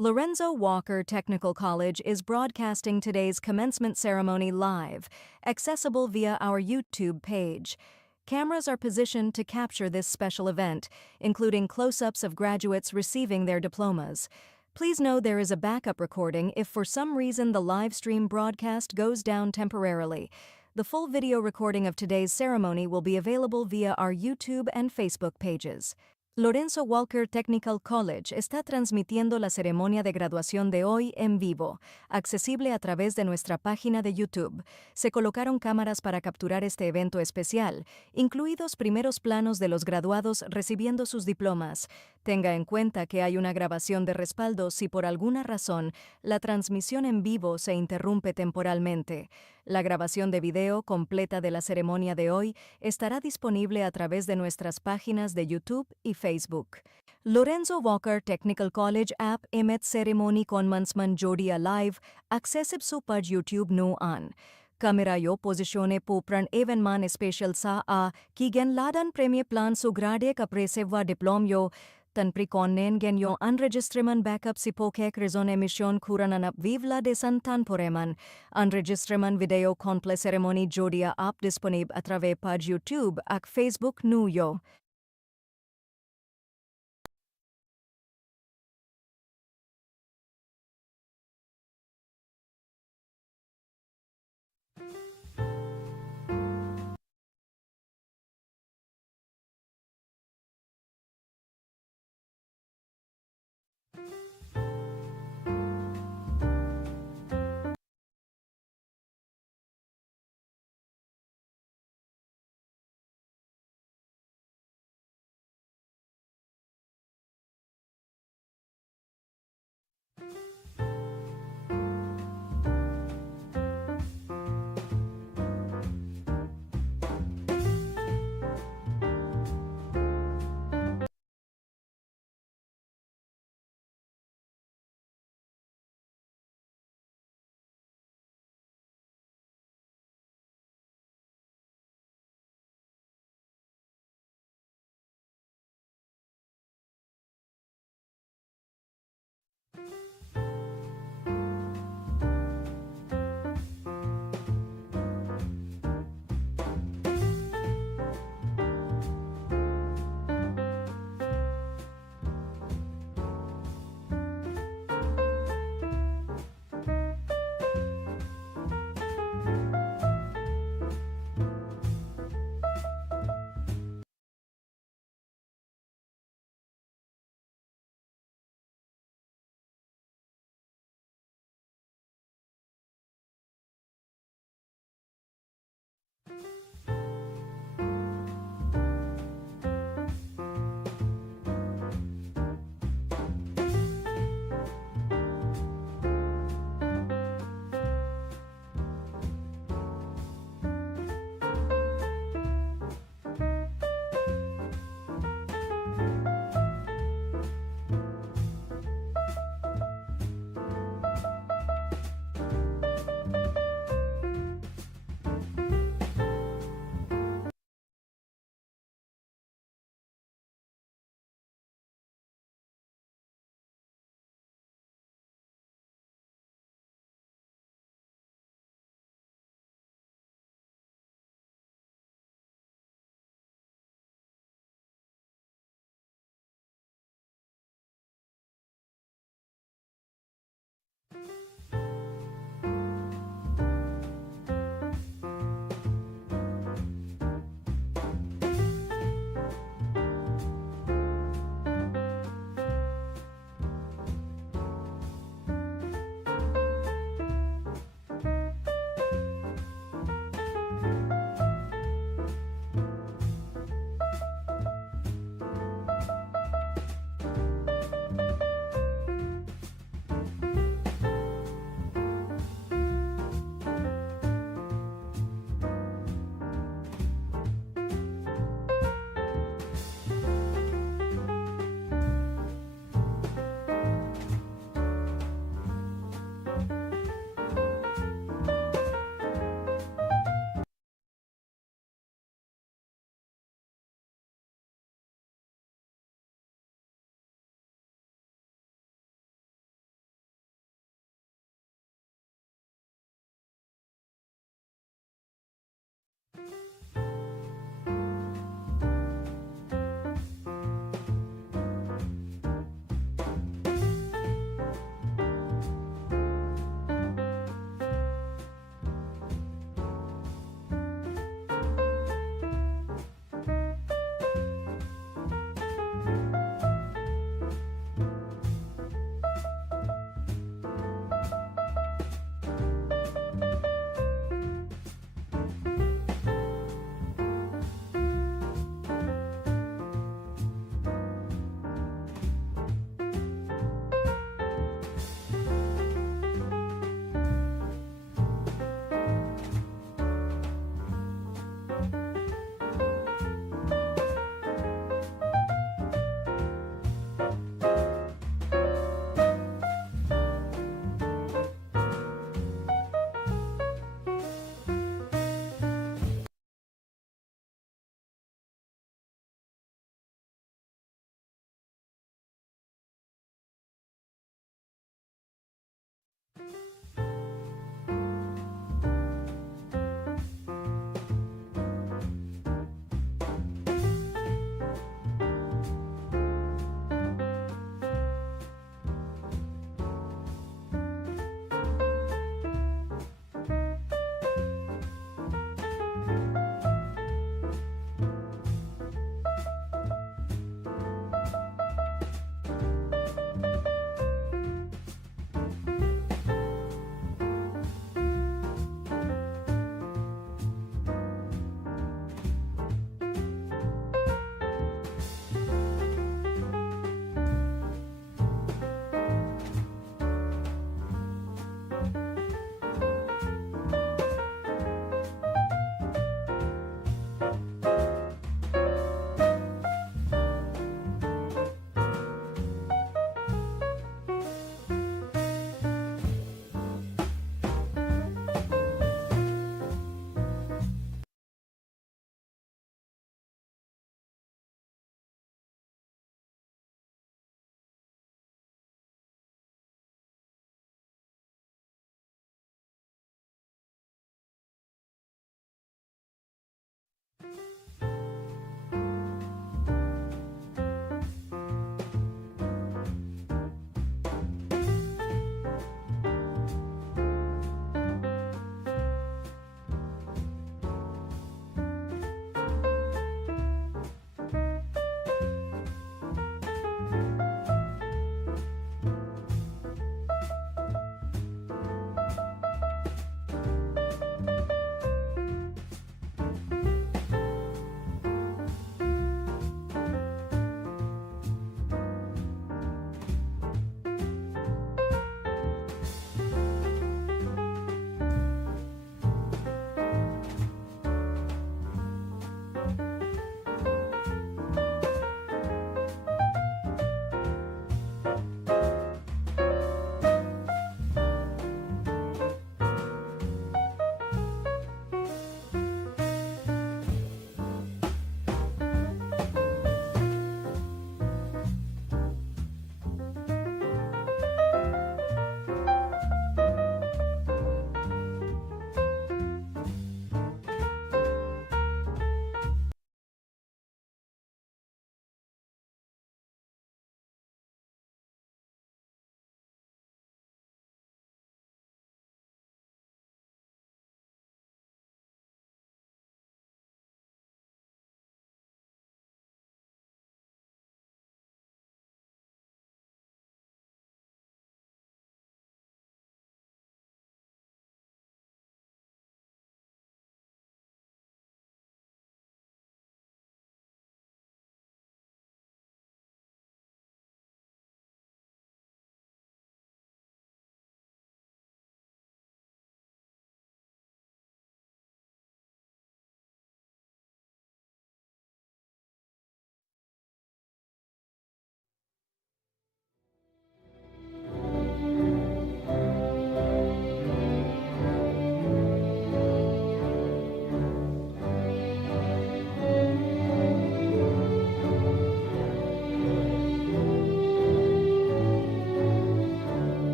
Lorenzo Walker Technical College is broadcasting today's commencement ceremony live, accessible via our YouTube page. Cameras are positioned to capture this special event, including close-ups of graduates receiving their diplomas. Please know there is a backup recording if for some reason the live stream broadcast goes down temporarily. The full video recording of today's ceremony will be available via our YouTube and Facebook pages. Lorenzo Walker Technical College está transmitiendo la ceremonia de graduación de hoy en vivo, accesible a través de nuestra página de YouTube. Se colocaron cámaras para capturar este evento especial, incluidos primeros planos de los graduados recibiendo sus diplomas. Tenga en cuenta que hay una grabación de respaldo si por alguna razón la transmisión en vivo se interrumpe temporalmente. La grabación de video completa de la ceremonia de hoy estará disponible a través de nuestras páginas de YouTube y Facebook. Lorenzo Walker Technical College app emet ceremony Commencement Jodia live, accessible sa page YouTube noon. Kamerayo posisyon po pran evenman special sa kigenladan premie plan so grade kapresevwa diplomyo, tan prikonnen genyo unregistrement backup si pokek rezon emission kurananap vivla de santan poreman. Unregistrement video komple ceremony jodia app disponib a través page YouTube ak Facebook nuyo.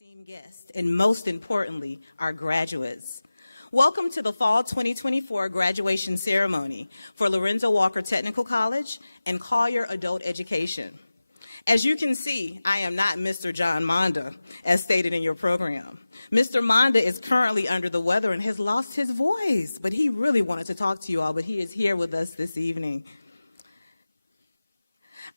esteemed guests, and most importantly, our graduates. Welcome to the Fall 2024 graduation ceremony for Lorenzo Walker Technical College and Collier Adult Education. As you can see, I am not Mr. John Monda, as stated in your program. Mr. Monda is currently under the weather and has lost his voice, but he really wanted to talk to you all, but he is here with us this evening.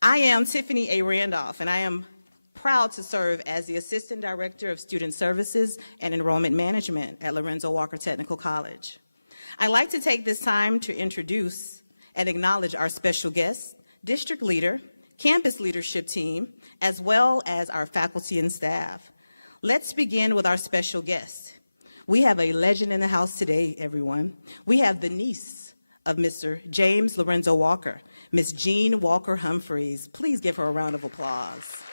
I am Tiffany A. Randolph, and I am proud to serve as the Assistant Director of Student Services and Enrollment Management at Lorenzo Walker Technical College. I'd like to take this time to introduce and acknowledge our special guests, district leader, campus leadership team, as well as our faculty and staff. Let's begin with our special guest. We have a legend in the house today, everyone. We have the niece of Mr. James Lorenzo Walker, Miss Jean Walker Humphreys. Please give her a round of applause.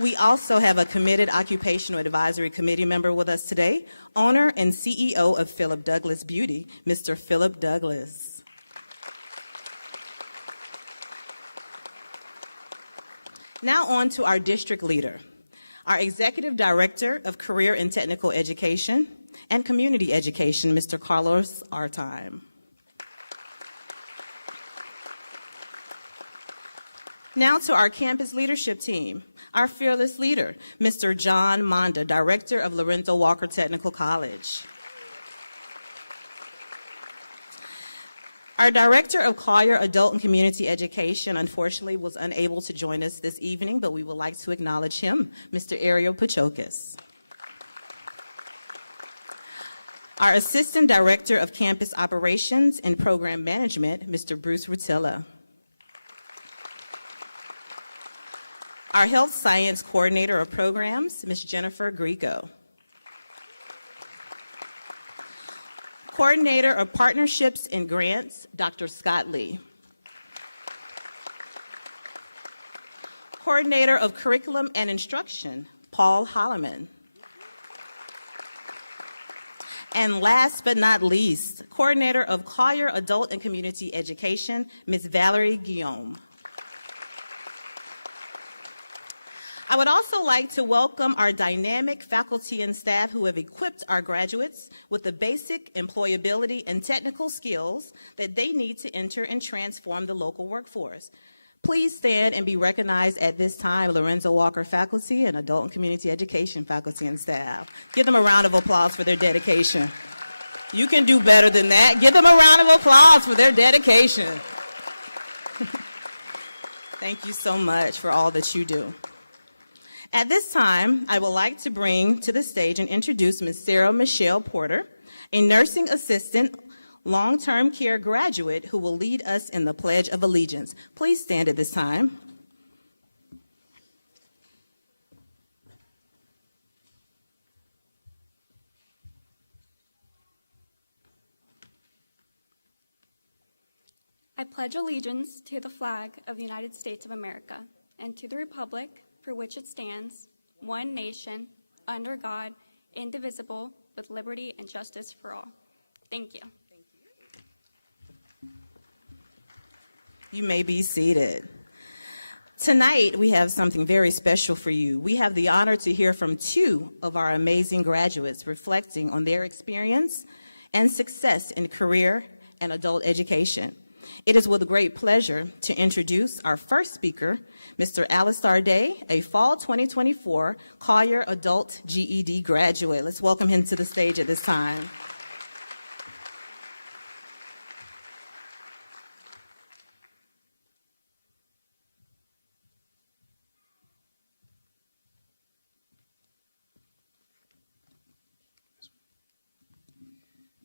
We also have a committed Occupational Advisory Committee member with us today, owner and CEO of Philip Douglas Beauty, Mr. Philip Douglas. Now on to our district leader, our Executive Director of Career and Technical Education and Community Education, Mr. Carlos Artime. Now to our campus leadership team, our fearless leader, Mr. John Monda, Director of Lorenzo Walker Technical College. Our Director of Collier Adult and Community Education, unfortunately, was unable to join us this evening, but we would like to acknowledge him, Mr. Ariel Pachokis. Our Assistant Director of Campus Operations and Program Management, Mr. Bruce Rutilla. Our Health Science Coordinator of Programs, Ms. Jennifer Greco. Coordinator of Partnerships and Grants, Dr. Scott Lee. Coordinator of Curriculum and Instruction, Paul Holloman. And last but not least, Coordinator of Collier Adult and Community Education, Ms. Valerie Guillaume. I would also like to welcome our dynamic faculty and staff who have equipped our graduates with the basic employability and technical skills that they need to enter and transform the local workforce. Please stand and be recognized at this time, Lorenzo Walker faculty and adult and community education faculty and staff. Give them a round of applause for their dedication. You can do better than that. Give them a round of applause for their dedication. Thank you so much for all that you do. At this time, I would like to bring to the stage and introduce Ms. Sarah Michelle Porter, a nursing assistant, long-term care graduate who will lead us in the Pledge of Allegiance. Please stand at this time. I pledge allegiance to the flag of the United States of America and to the republic for which it stands, one nation, under God, indivisible, with liberty and justice for all. Thank you. Thank you. You may be seated. Tonight, we have something very special for you. We have the honor to hear from two of our amazing graduates reflecting on their experience and success in career and adult education. It is with great pleasure to introduce our first speaker, Mr. Alistair Day, a Fall 2024 Collier Adult GED graduate. Let's welcome him to the stage at this time.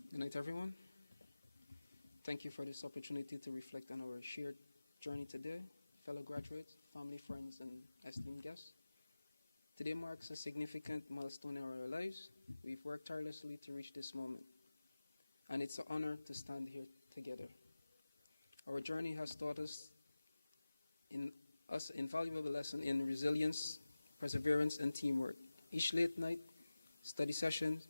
Good night, everyone. Thank you for this opportunity to reflect on our shared journey today, fellow graduates, family, friends, and esteemed guests. Today marks a significant milestone in our lives. We've worked tirelessly to reach this moment, and it's an honor to stand here together. Our journey has taught us invaluable lesson in resilience, perseverance, and teamwork. Each late night study session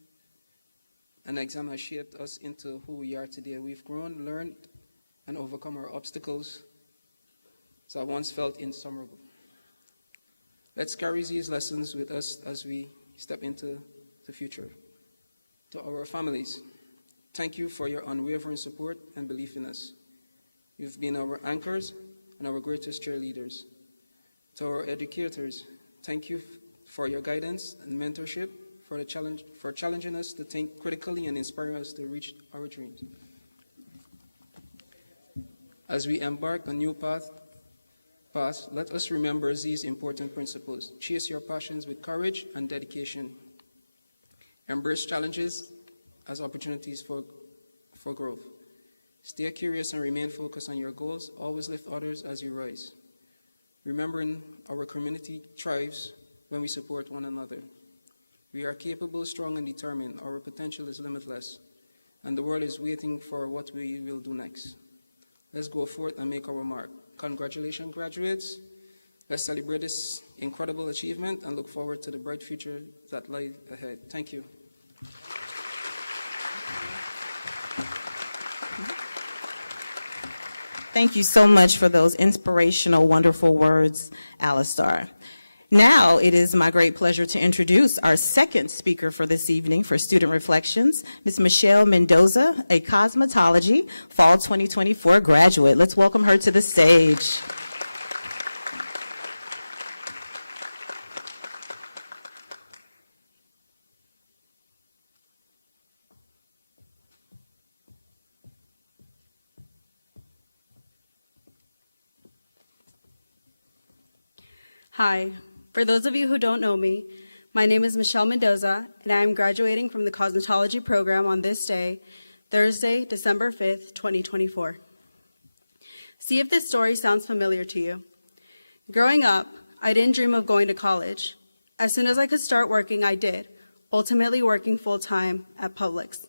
and exam has shaped us into who we are today. We've grown, learned, and overcome our obstacles that once felt insurmountable. Let's carry these lessons with us as we step into the future. To our families, thank you for your unwavering support and belief in us. You've been our anchors and our greatest cheerleaders. To our educators, thank you for your guidance and mentorship, for challenging us to think critically and inspiring us to reach our dreams. As we embark on new paths, let us remember these important principles. Chase your passions with courage and dedication. Embrace challenges as opportunities for growth. Stay curious and remain focused on your goals. Always lift others as you rise. Remembering our community thrives when we support one another. We are capable, strong, and determined. Our potential is limitless, and the world is waiting for what we will do next. Let's go forth and make our mark. Congratulations, graduates. Let's celebrate this incredible achievement and look forward to the bright future that lies ahead. Thank you. Thank you so much for those inspirational, wonderful words, Alistar. Now it is my great pleasure to introduce our second speaker for this evening for Student Reflections, Ms. Michelle Mendoza, a cosmetology Fall 2024 graduate. Let's welcome her to the stage. Hi. For those of you who don't know me, my name is Michelle Mendoza, and I am graduating from the cosmetology program on this day, Thursday, December 5th, 2024. See if this story sounds familiar to you. Growing up, I didn't dream of going to college. As soon as I could start working, I did, ultimately working full-time at Publix.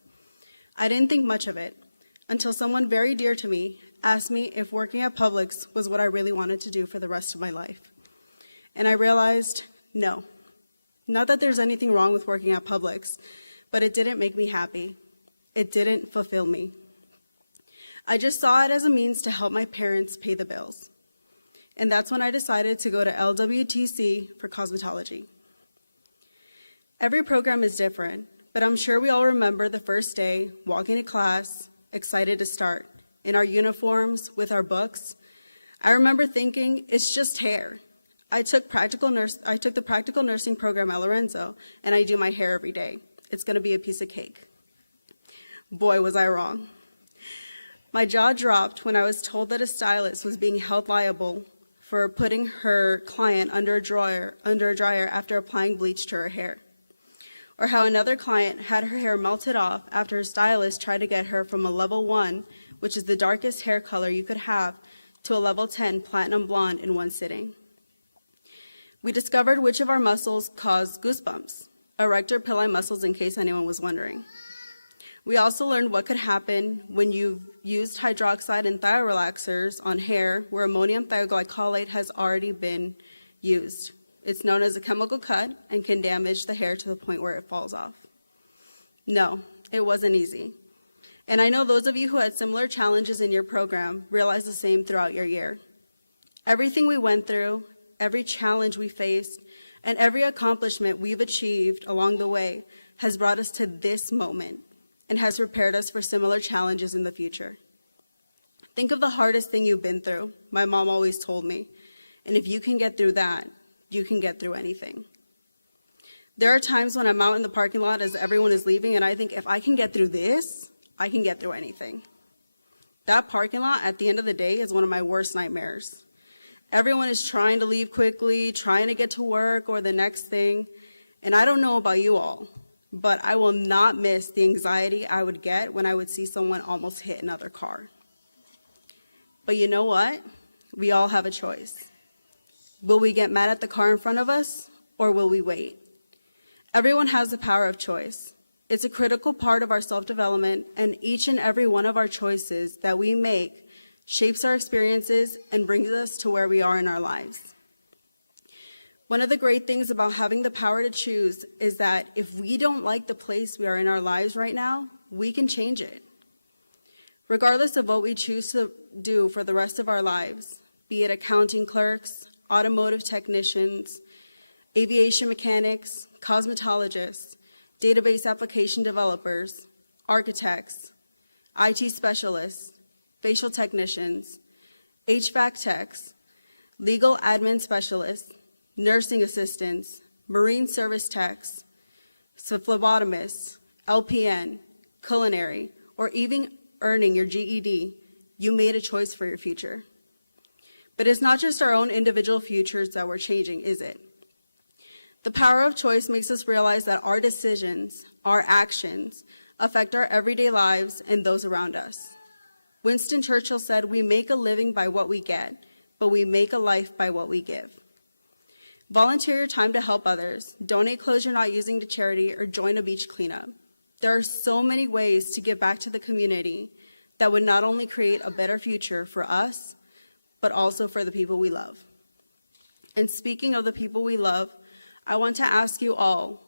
I didn't think much of it until someone very dear to me asked me if working at Publix was what I really wanted to do for the rest of my life. And I realized, no. Not that there's anything wrong with working at Publix, but it didn't make me happy. It didn't fulfill me. I just saw it as a means to help my parents pay the bills. And that's when I decided to go to LWTC for cosmetology. Every program is different, but I'm sure we all remember the first day, walking to class, excited to start, in our uniforms, with our books. I remember thinking, it's just hair. I took the practical nursing program at Lorenzo, and I do my hair every day. It's going to be a piece of cake. Boy, was I wrong. My jaw dropped when I was told that a stylist was being held liable for putting her client under a dryer after applying bleach to her hair. Or how another client had her hair melted off after her stylist tried to get her from a level 1, which is the darkest hair color you could have, to a level 10 platinum blonde in one sitting. We discovered which of our muscles cause goosebumps, erector pili muscles in case anyone was wondering. We also learned what could happen when you've used hydroxide and thiorelaxers on hair where ammonium thioglycolate has already been used. It's known as a chemical cut and can damage the hair to the point where it falls off. No, it wasn't easy. And I know those of you who had similar challenges in your program realize the same throughout your year. Everything we went through, every challenge we faced, and every accomplishment we've achieved along the way has brought us to this moment and has prepared us for similar challenges in the future. Think of the hardest thing you've been through, my mom always told me, and if you can get through that, you can get through anything. There are times when I'm out in the parking lot as everyone is leaving, and I think if I can get through this, I can get through anything. That parking lot at the end of the day is one of my worst nightmares. Everyone is trying to leave quickly, trying to get to work or the next thing. And I don't know about you all, but I will not miss the anxiety I would get when I would see someone almost hit another car. But you know what? We all have a choice. Will we get mad at the car in front of us, or will we wait? Everyone has the power of choice. It's a critical part of our self-development, and each and every one of our choices that we make shapes our experiences and brings us to where we are in our lives. One of the great things about having the power to choose is that if we don't like the place we are in our lives right now, we can change it. Regardless of what we choose to do for the rest of our lives, be it accounting clerks, automotive technicians, aviation mechanics, cosmetologists, database application developers, architects, IT specialists, facial technicians, HVAC techs, legal admin specialists, nursing assistants, marine service techs, phlebotomists, LPN, culinary, or even earning your GED, you made a choice for your future. But it's not just our own individual futures that we're changing, is it? The power of choice makes us realize that our decisions, our actions, affect our everyday lives and those around us. Winston Churchill said, "We make a living by what we get, but we make a life by what we give." Volunteer your time to help others, donate clothes you're not using to charity, or join a beach cleanup. There are so many ways to give back to the community that would not only create a better future for us, but also for the people we love. And speaking of the people we love, I want to ask you all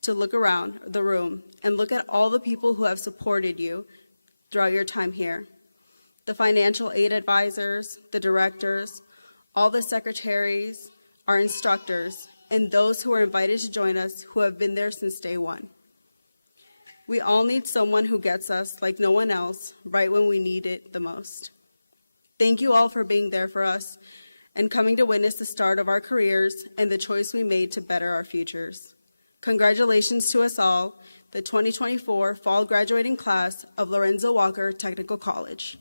to look around the room and look at all the people who have supported you throughout your time here. The financial aid advisors, the directors, all the secretaries, our instructors, and those who are invited to join us who have been there since day one. We all need someone who gets us like no one else right when we need it the most. Thank you all for being there for us and coming to witness the start of our careers and the choice we made to better our futures. Congratulations to us all, the 2024 fall graduating class of Lorenzo Walker Technical College.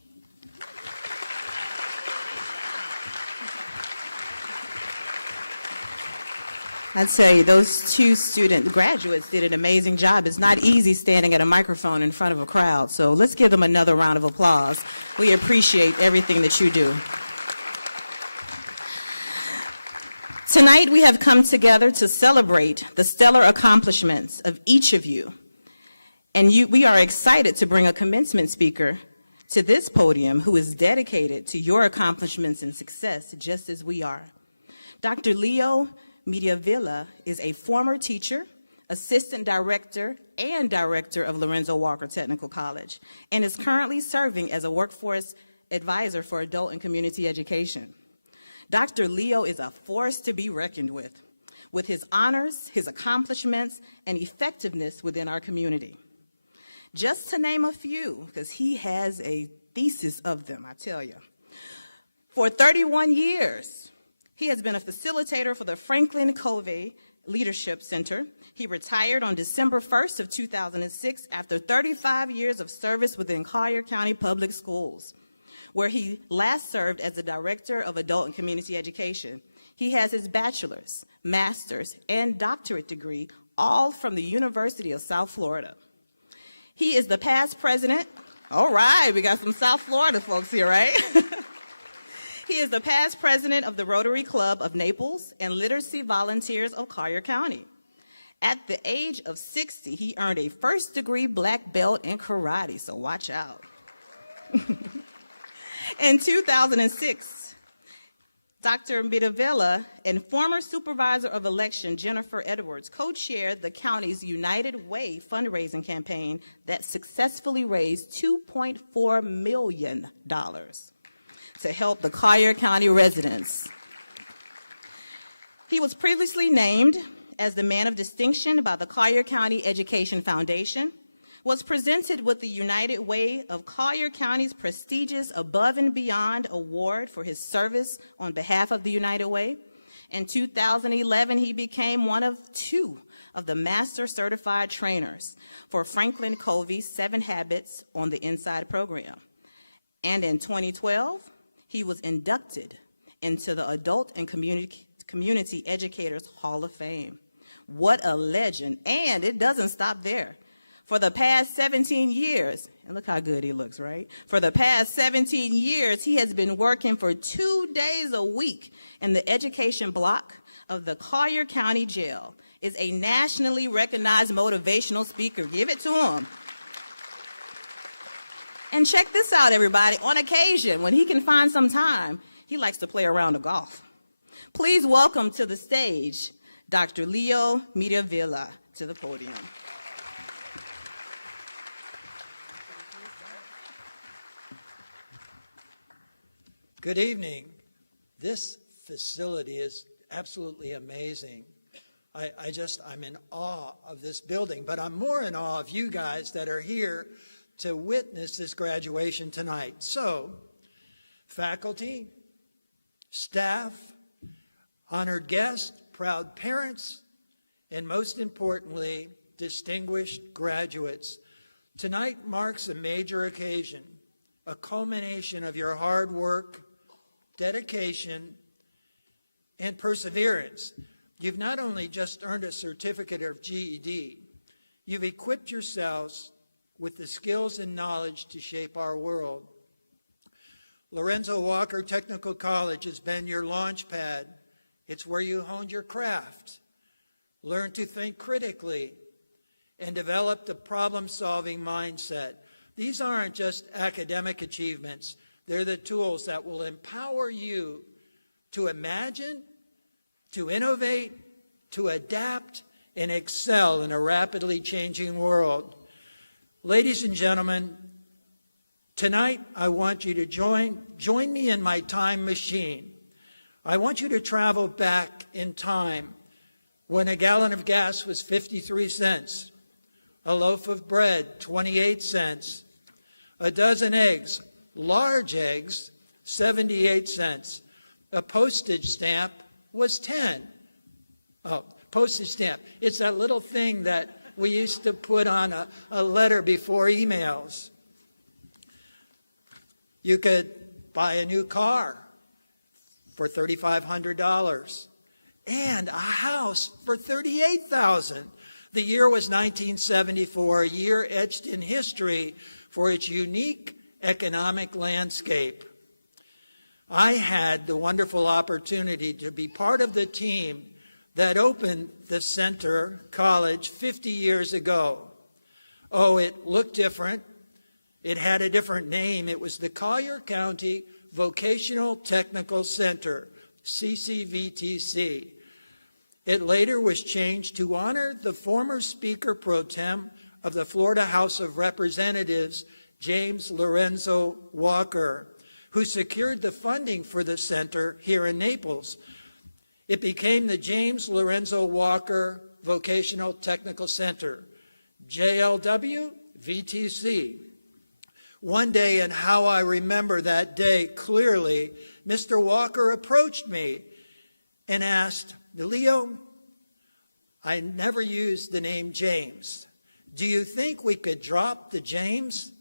I tell you, those two graduates did an amazing job. It's not easy standing at a microphone in front of a crowd, so let's give them another round of applause. We appreciate everything that you do. Tonight, we have come together to celebrate the stellar accomplishments of each of you, and we are excited to bring a commencement speaker to this podium who is dedicated to your accomplishments and success, just as we are. Dr. Leo Mediavilla is a former teacher, assistant director, and director of Lorenzo Walker Technical College, and is currently serving as a workforce advisor for adult and community education. Dr. Leo is a force to be reckoned with his honors, his accomplishments, and effectiveness within our community. Just to name a few, because he has a thesis of them, I tell you. For 31 years, he has been a facilitator for the Franklin Covey Leadership Center. He retired on December 1st of 2006 after 35 years of service within Collier County Public Schools, where he last served as the Director of Adult and Community Education. He has his bachelor's, master's, and doctorate degree, all from the University of South Florida. He is the past president. All right, we got some South Florida folks here, right? He is the past president of the Rotary Club of Naples and Literacy Volunteers of Collier County. At the age of 60, he earned a first-degree black belt in karate, so watch out. In 2006, Dr. Mediavilla and former supervisor of election Jennifer Edwards co-chaired the county's United Way fundraising campaign that successfully raised $2.4 million to help the Collier County residents. He was previously named as the Man of Distinction by the Collier County Education Foundation, was presented with the United Way of Collier County's prestigious Above and Beyond Award for his service on behalf of the United Way. In 2011, he became one of two of the Master Certified Trainers for Franklin Covey's 7 Habits on the Inside program. And in 2012, he was inducted into the Adult and Community Educators Hall of Fame. What a legend, and it doesn't stop there. For the past 17 years, and look how good he looks, right? For the past 17 years, he has been working for 2 days a week in the education block of the Collier County Jail. Is a nationally recognized motivational speaker. Give it to him. And check this out, everybody. On occasion, when he can find some time, he likes to play a round of golf. Please welcome to the stage, Dr. Leo Mediavilla to the podium. Good evening. This facility is absolutely amazing. I'm in awe of this building, but I'm more in awe of you guys that are here to witness this graduation tonight. So, faculty, staff, honored guests, proud parents, and most importantly, distinguished graduates. Tonight marks a major occasion, a culmination of your hard work, dedication, and perseverance. You've not only just earned a certificate of GED, you've equipped yourselves with the skills and knowledge to shape our world. Lorenzo Walker Technical College has been your launch pad. It's where you honed your craft, learned to think critically, and developed a problem-solving mindset. These aren't just academic achievements. They're the tools that will empower you to imagine, to innovate, to adapt, and excel in a rapidly changing world. Ladies and gentlemen, tonight I want you to join me in my time machine. I want you to travel back in time when a gallon of gas was 53 cents, a loaf of bread 28 cents, a dozen eggs, large eggs, 78 cents, a postage stamp was 10. Oh, postage stamp. It's that little thing that we used to put on a letter before emails. You could buy a new car for $3,500 and a house for $38,000. The year was 1974, a year etched in history for its unique economic landscape. I had the wonderful opportunity to be part of the team that opened the Center College 50 years ago. Oh, it looked different. It had a different name. It was the Collier County Vocational Technical Center, CCVTC. It later was changed to honor the former Speaker Pro Tem of the Florida House of Representatives, James Lorenzo Walker, who secured the funding for the center here in Naples. It became the James Lorenzo Walker Vocational Technical Center, JLW VTC. One day, and how I remember that day clearly, Mr. Walker approached me and asked, Leo, I never used the name James. Do you think we could drop the James?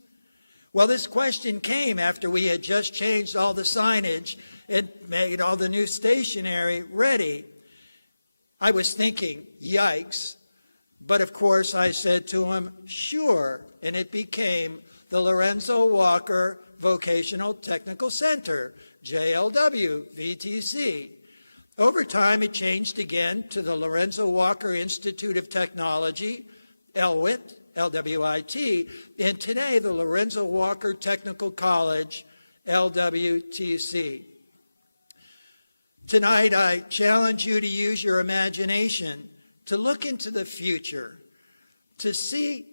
Well, this question came after we had just changed all the signage and made all the new stationery ready. I was thinking, yikes. But of course I said to him, sure. And it became the Lorenzo Walker Vocational Technical Center, JLW, VTC. Over time, it changed again to the Lorenzo Walker Institute of Technology, LWIT, LWIT, and today the Lorenzo Walker Technical College, LWTC. Tonight, I challenge you to use your imagination to look into the future, to see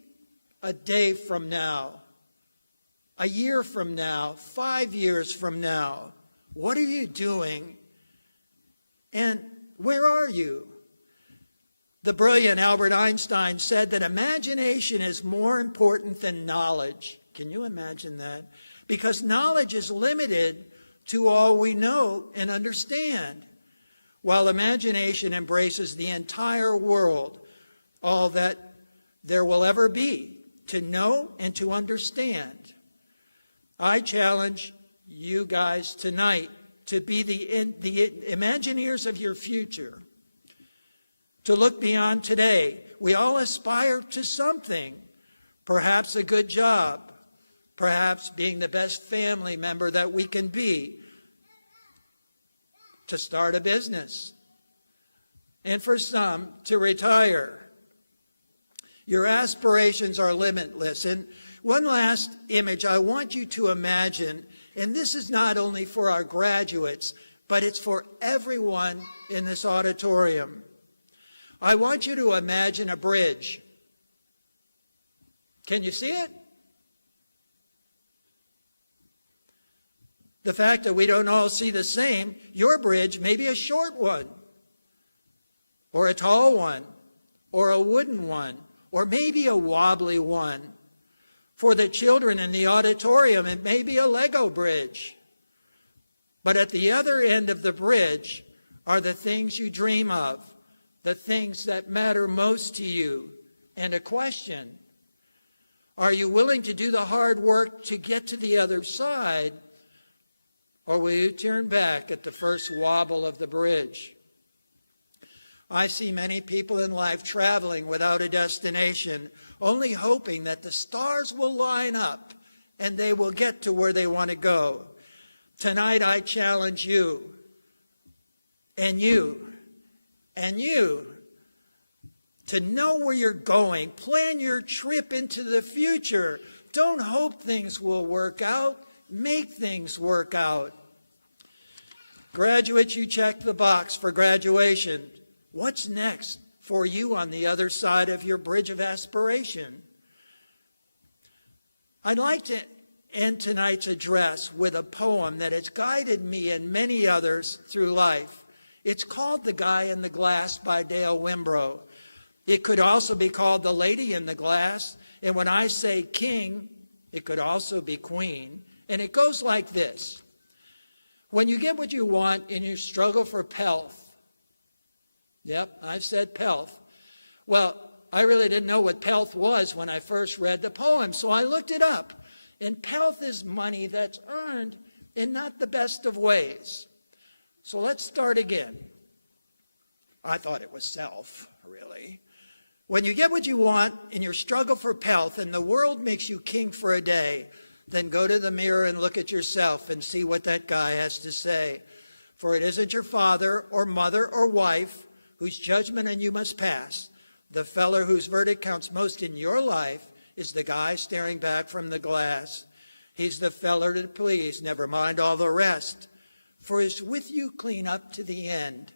a day from now, a year from now, 5 years from now. What are you doing? And where are you? The brilliant Albert Einstein said that imagination is more important than knowledge. Can you imagine that? Because knowledge is limited to all we know and understand, while imagination embraces the entire world, all that there will ever be to know and to understand. I challenge you guys tonight to be the Imagineers of your future, to look beyond today. We all aspire to something, perhaps a good job, perhaps being the best family member that we can be, to start a business, and for some, to retire. Your aspirations are limitless. And one last image I want you to imagine, and this is not only for our graduates, but it's for everyone in this auditorium. I want you to imagine a bridge. Can you see it? The fact that we don't all see the same, your bridge may be a short one. or a tall one, or a wooden one, or maybe a wobbly one. For the children in the auditorium, it may be a Lego bridge. But at the other end of the bridge are the things you dream of, the things that matter most to you. And a question: are you willing to do the hard work to get to the other side, or will you turn back at the first wobble of the bridge? I see many people in life traveling without a destination, only hoping that the stars will line up and they will get to where they want to go. Tonight I challenge you and you and you to know where you're going. Plan your trip into the future. Don't hope things will work out. Make things work out. Graduates, you checked the box for graduation. What's next for you on the other side of your bridge of aspiration? I'd like to end tonight's address with a poem that has guided me and many others through life. It's called The Guy in the Glass by Dale Wimbrow. It could also be called The Lady in the Glass. And when I say king, it could also be queen. And it goes like this. When you get what you want in your struggle for pelf, yep, I've said pelf. Well, I really didn't know what pelf was when I first read the poem, so I looked it up. And pelf is money that's earned in not the best of ways. So let's start again. I thought it was self, really. When you get what you want in your struggle for pelf and the world makes you king for a day, then go to the mirror and look at yourself and see what that guy has to say. For it isn't your father or mother or wife whose judgment on you must pass. The feller whose verdict counts most in your life is the guy staring back from the glass. He's the feller to please, never mind all the rest. For he's with you clean up to the end.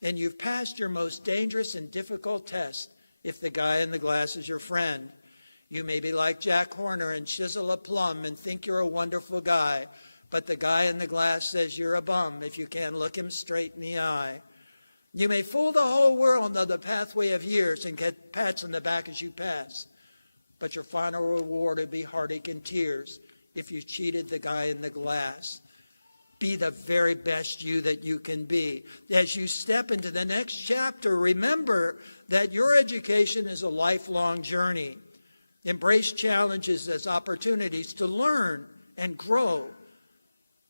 And you've passed your most dangerous and difficult test if the guy in the glass is your friend. You may be like Jack Horner and chisel a plum and think you're a wonderful guy, but the guy in the glass says you're a bum if you can't look him straight in the eye. You may fool the whole world on the pathway of years and get pats on the back as you pass, but your final reward will be heartache and tears if you cheated the guy in the glass. Be the very best you that you can be. As you step into the next chapter, remember that your education is a lifelong journey. Embrace challenges as opportunities to learn and grow.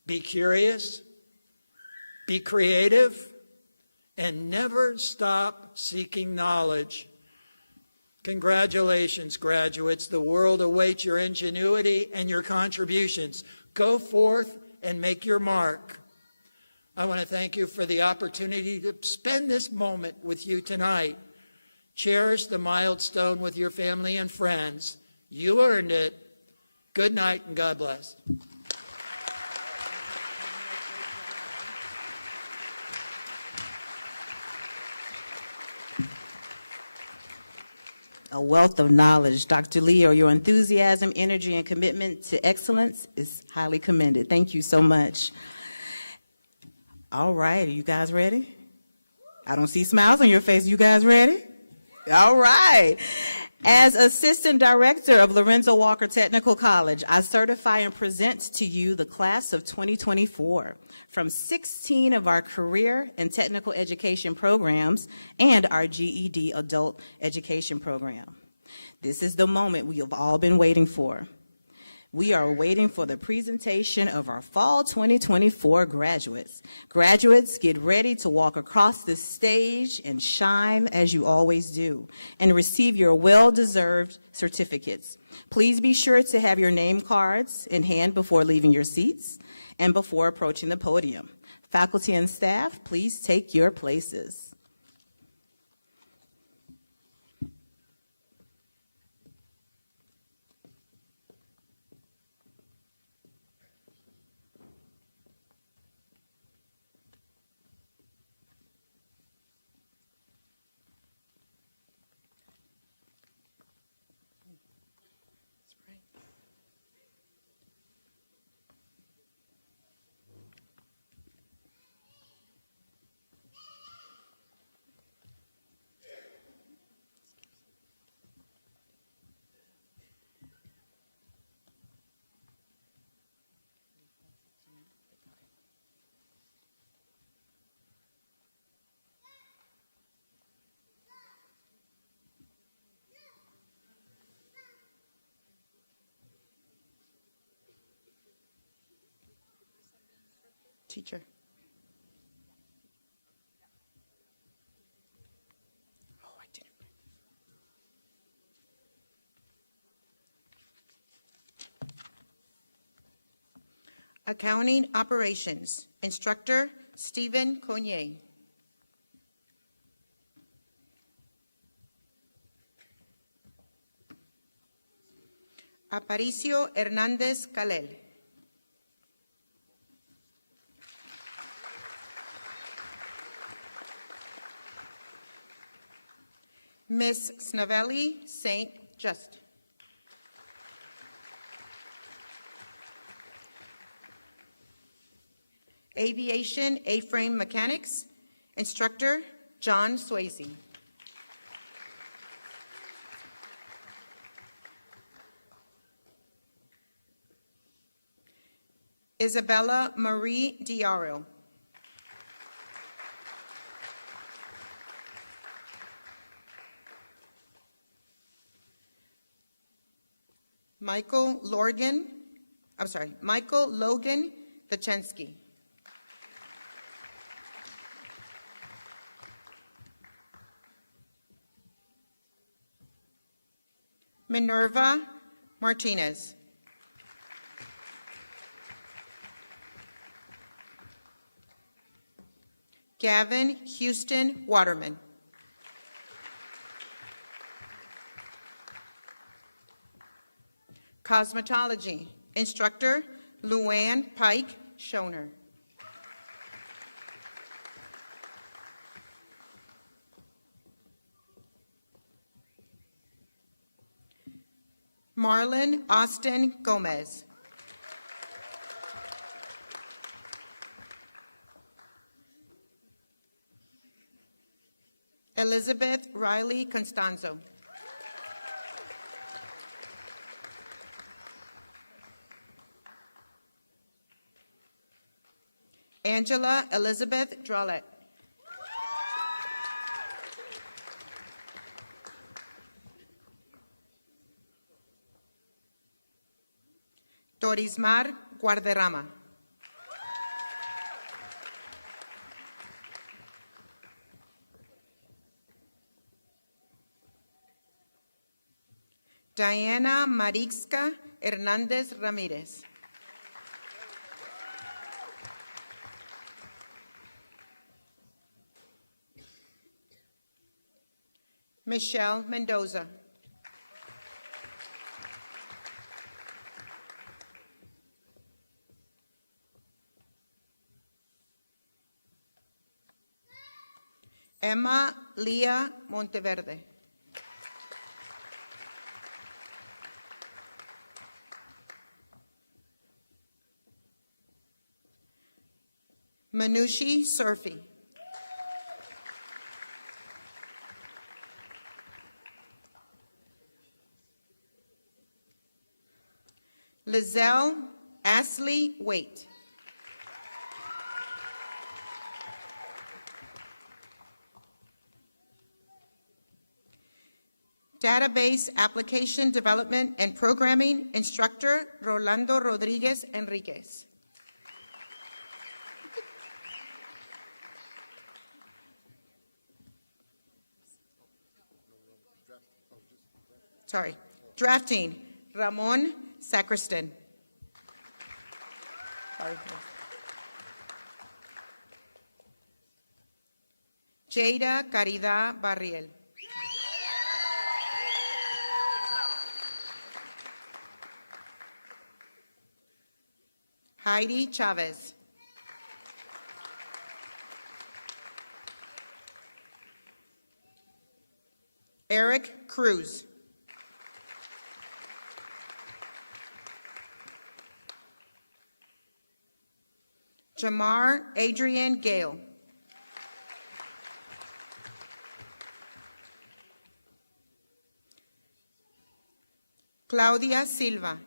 Be curious, be creative, and never stop seeking knowledge. Congratulations, graduates. The world awaits your ingenuity and your contributions. Go forth and make your mark. I want to thank you for the opportunity to spend this moment with you tonight. Cherish the milestone with your family and friends. You earned it. Good night and God bless. A wealth of knowledge. Dr. Leo, your enthusiasm, energy, and commitment to excellence is highly commended. Thank you so much. All right, are you guys ready? I don't see smiles on your face. You guys ready? All right. As Assistant Director of Lorenzo Walker Technical College, I certify and present to you the class of 2024 from 16 of our career and technical education programs and our GED adult education program. This is the moment we have all been waiting for. We are waiting for the presentation of our fall 2024 graduates. Graduates, get ready to walk across this stage and shine as you always do and receive your well-deserved certificates. Please be sure to have your name cards in hand before leaving your seats and before approaching the podium. Faculty and staff, please take your places. Teacher. Oh, I didn't. Accounting Operations, Instructor Stephen Cognier. Aparicio Hernández Calel. Miss Snavelli St. Just. Aviation A-frame Mechanics, Instructor John Swayze. Isabella Marie Diaro. Michael Logan Dachensky. Minerva Martinez. Gavin Houston Waterman. Cosmetology, Instructor Luann Pike Schoner. Marlon Austin Gomez. Elizabeth Riley Constanzo. Angela Elizabeth Drollett. Dorismar Guarderrama. Diana Marixka Hernandez Ramirez. Michelle Mendoza. Emma Leah Monteverde. Manushi Surfi. Lizelle Ashley Waite. Database Application Development and Programming Instructor Rolando Rodriguez Enriquez. Drafting Ramon Sacristan. Jada Caridad Barriel. Heidi Chavez. Eric Cruz. Jamar Adrian Gale. Claudia Silva.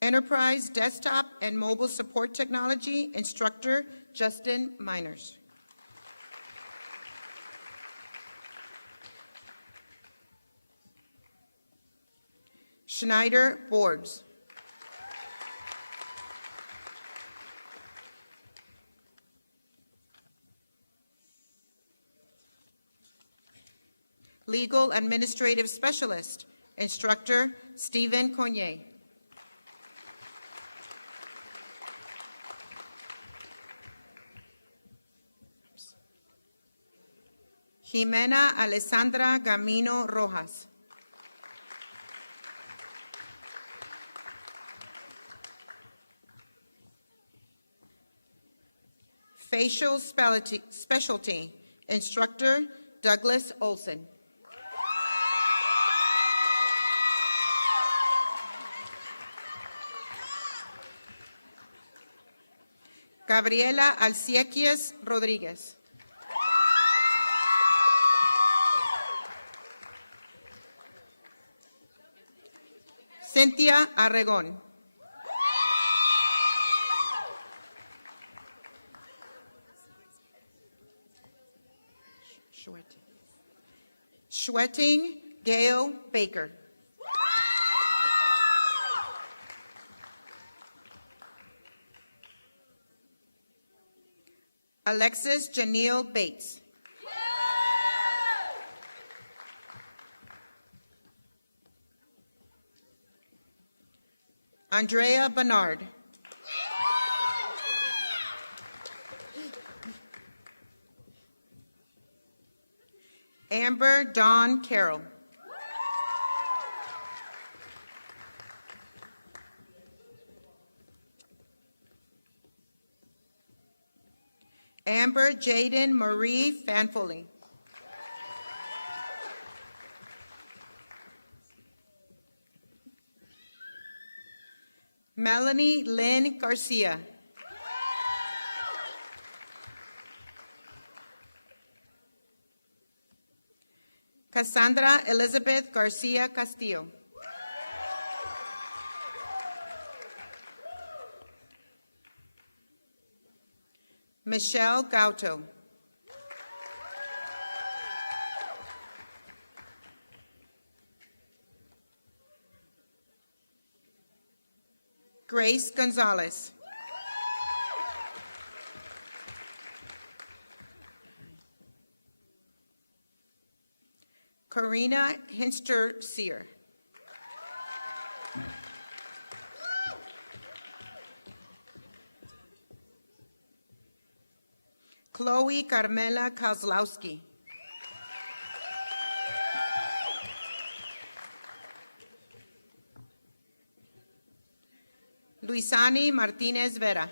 Enterprise Desktop and Mobile Support Technology Instructor Justin Miners. Schneider boards. Legal Administrative Specialist, Instructor Stephen Cognier. Jimena Alessandra Gamino Rojas. Facial Specialty, Instructor Douglas Olson. Gabriela Alciequias Rodríguez. Cynthia Arregón. Schwetting Gail Baker. Alexis Janelle Bates. Andrea Bernard. Amber Dawn Carroll. Amber Jaden Marie Fanfoley. Melanie Lynn Garcia. Cassandra Elizabeth Garcia Castillo. Michelle Gauto. Grace Gonzalez. Karina Hinster-Sear. Chloe Carmela Kozlowski. Luisani Martinez Vera.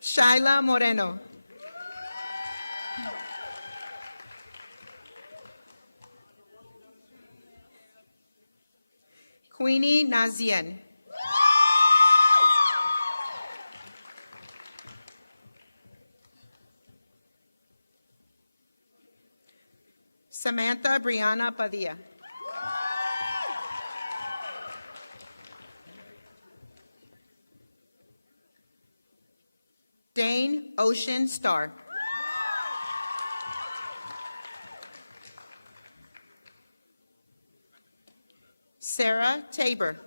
Shaila Moreno. Queenie Nazien. Samantha Brianna Padilla. Dane Ocean Star. Sarah Tabor.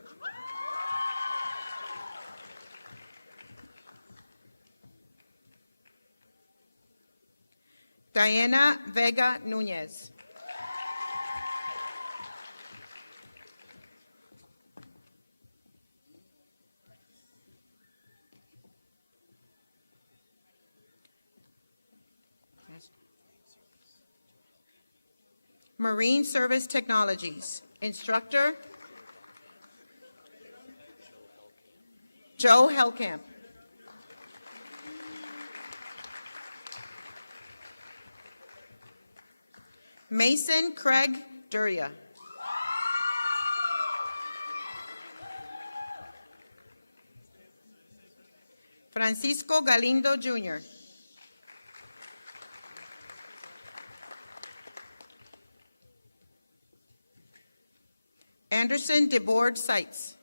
Diana Vega Nunez. Marine Service Technologies, Instructor Joe Hellkamp. Mason Craig Duria. Francisco Galindo Jr. Anderson DeBoard Seitz.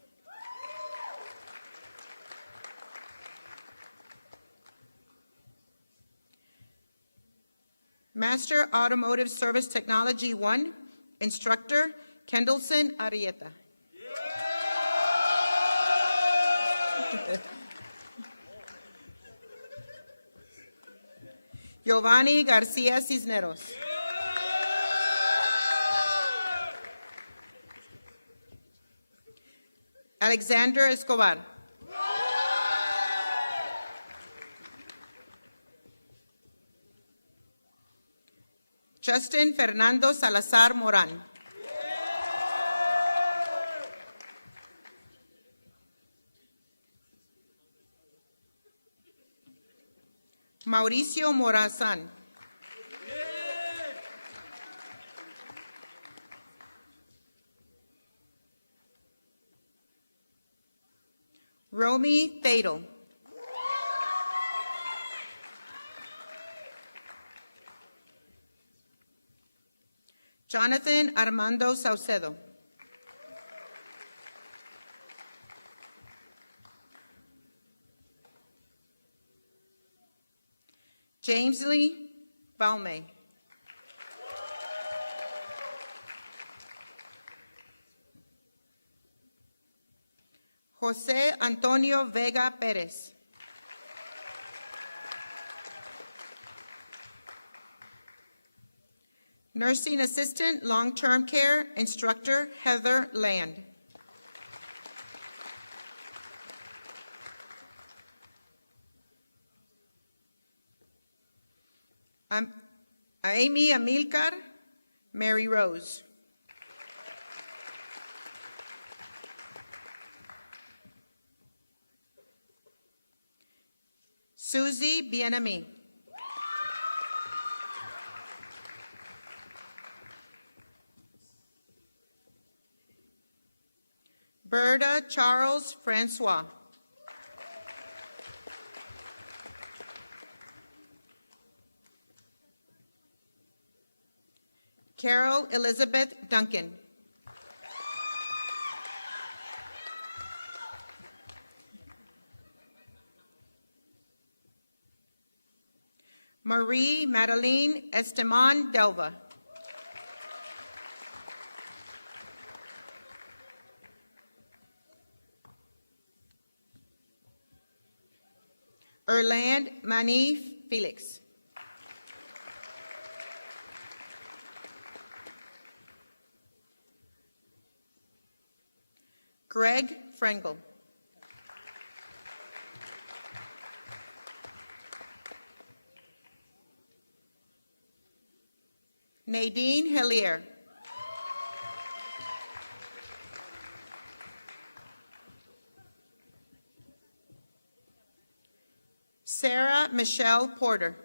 Master Automotive Service Technology 1, Instructor Kendallson Arrieta. Giovanni Garcia Cisneros. Alexander Escobar. Justin Fernando Salazar Moran. Mauricio Morazan. Romy Thadel. Jonathan Armando Saucedo. James Lee Balme. Jose Antonio Vega Perez. Nursing Assistant, Long-Term Care, Instructor Heather Land. Amy Amilcar Mary Rose. Susie Bienami. Berta Charles Francois. Carol Elizabeth Duncan. Marie Madeline Esteman Delva. Erland Mani Felix. Greg Frengel. Nadine Hellier. Sarah Michelle Porter.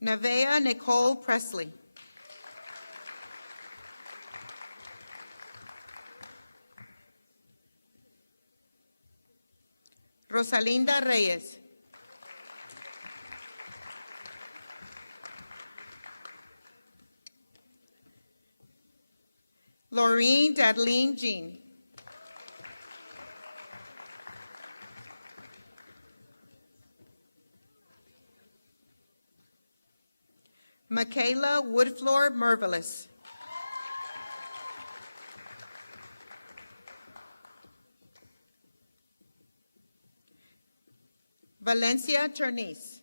Nevaeh Nicole Presley. Rosalinda Reyes. Laureen Dadleen Jean. Michaela Woodfloor Mervelis. Valencia Ternice.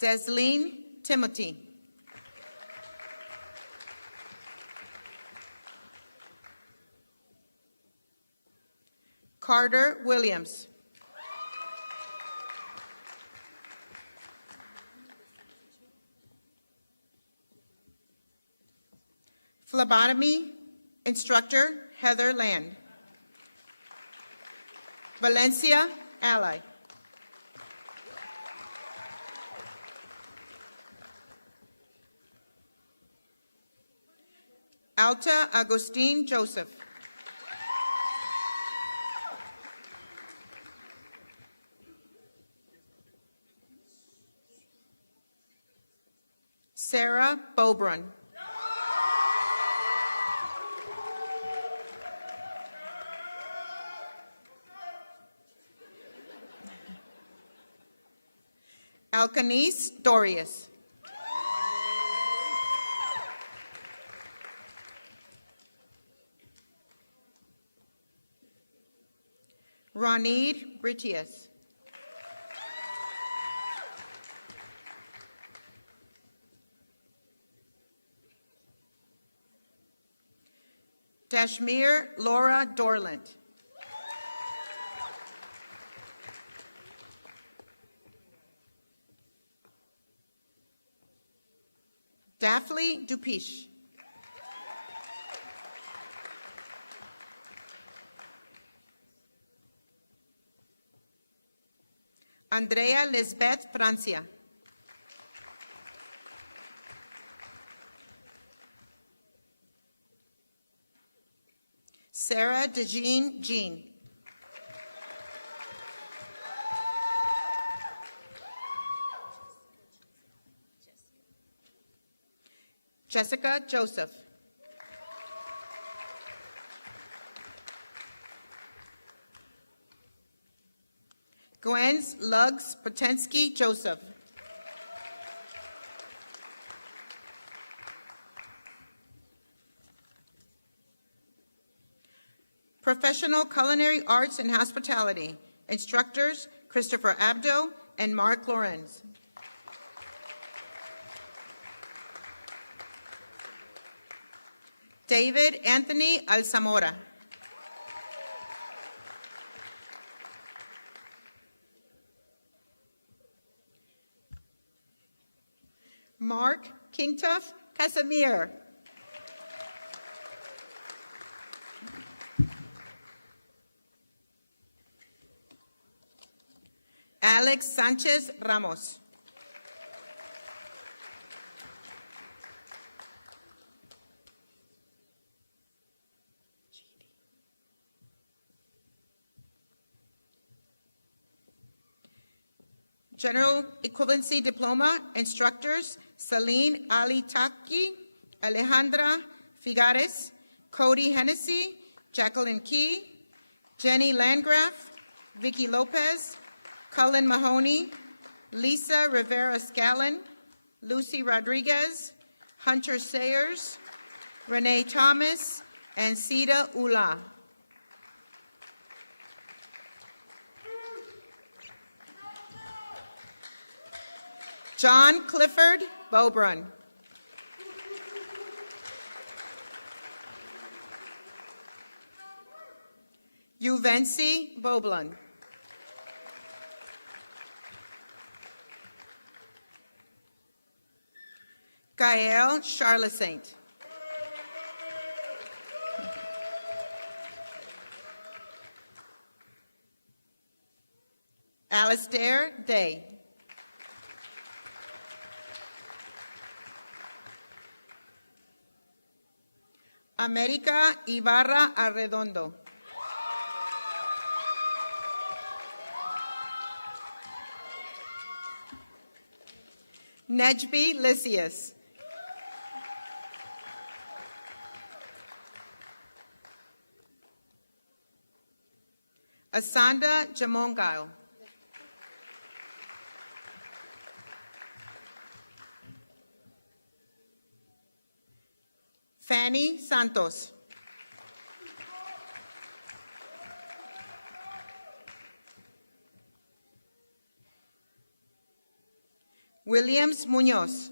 Desleen Timothy. Carter Williams. Phlebotomy Instructor Heather Land. Valencia Ally. Alta Agustin Joseph. Sarah Bobrun. Alcanice Dorius. Ronid Britius. Dashmir Laura Dorland. Daphne Dupiche. Andrea Lisbeth Francia. Sarah DeJean Jean. Jessica Joseph. Gwen's Luggs Potensky Joseph. Professional Culinary Arts and Hospitality. Instructors, Christopher Abdo and Mark Lorenz. David Anthony Alzamora. Mark Kingtuff Casimir. Alex Sanchez Ramos. General Equivalency Diploma Instructors, Celine Ali Taki, Alejandra Figares, Cody Hennessy, Jacqueline Key, Jenny Landgraf, Vicky Lopez, Cullen Mahoney, Lisa Rivera Scallon, Lucy Rodriguez, Hunter Sayers, Renee Thomas, and Sida Ula. John Clifford Bobrun. Uvency Boblun. Gael Charlesaint. Alistair Day. America Ibarra Arredondo. Nejbi Lysias. Asanda Jamongail. Fanny Santos. Williams Munoz.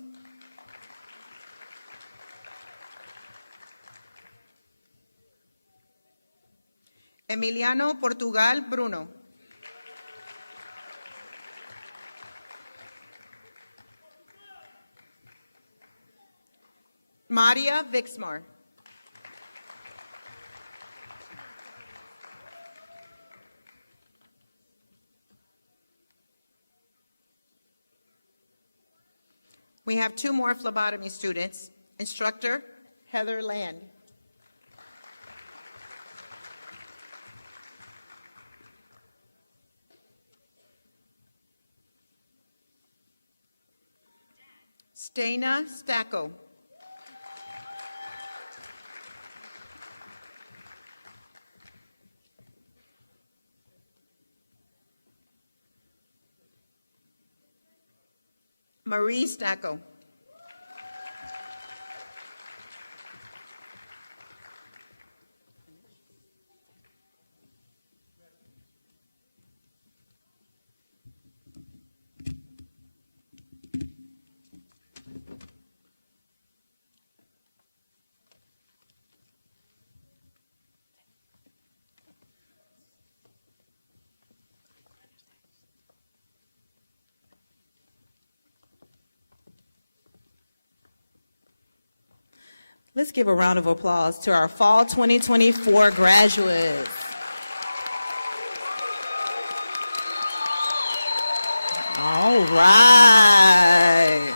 Emiliano Portugal Bruno. Maria Vixmar. We have two more phlebotomy students. Instructor, Heather Land. Stana Stacco. Marie Stacco. Let's give a round of applause to our Fall 2024 graduates. All right.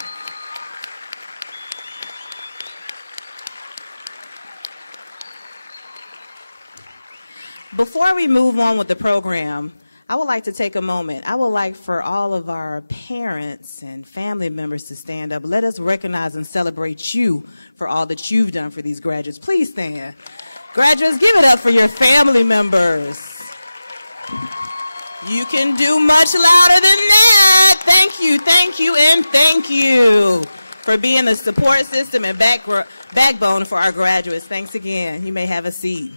Before we move on with the program, I would like to take a moment. I would like for all of our parents and family members to stand up. Let us recognize and celebrate you for all that you've done for these graduates. Please stand. Graduates, give it up for your family members. You can do much louder than that. Thank you, and thank you for being the support system and backbone for our graduates. Thanks again. You may have a seat.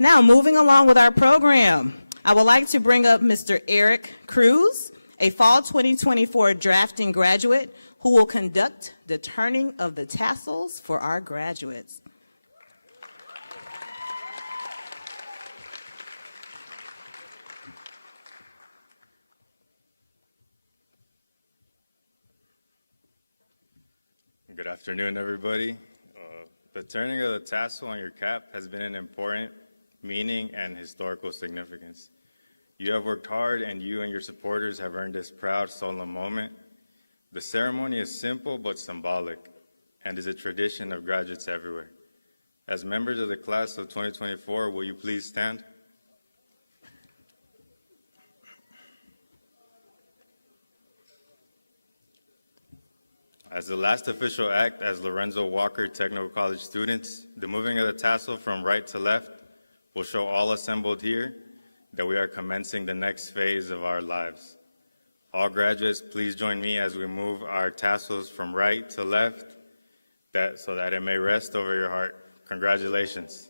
Now, moving along with our program, I would like to bring up Mr. Eric Cruz, a Fall 2024 drafting graduate who will conduct the turning of the tassels for our graduates. Good afternoon, everybody. The turning of the tassel on your cap has been an important meaning and historical significance. You have worked hard, and you and your supporters have earned this proud, solemn moment. The ceremony is simple but symbolic and is a tradition of graduates everywhere. As members of the class of 2024, will you please stand? As the last official act as Lorenzo Walker Technical College students, the moving of the tassel from right to left will show all assembled here that we are commencing the next phase of our lives. All graduates, please join me as we move our tassels from right to left so that it may rest over your heart. Congratulations.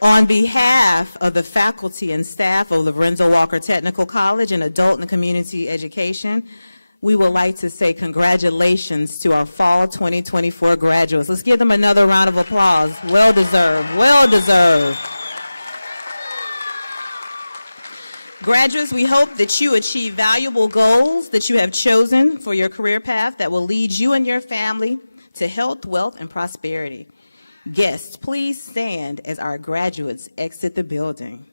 On behalf of the faculty and staff of Lorenzo Walker Technical College and Adult and Community Education, we would like to say congratulations to our Fall 2024 graduates. Let's give them another round of applause. Well deserved, well deserved. Graduates, we hope that you achieve valuable goals that you have chosen for your career path that will lead you and your family to health, wealth, and prosperity. Guests, please stand as our graduates exit the building.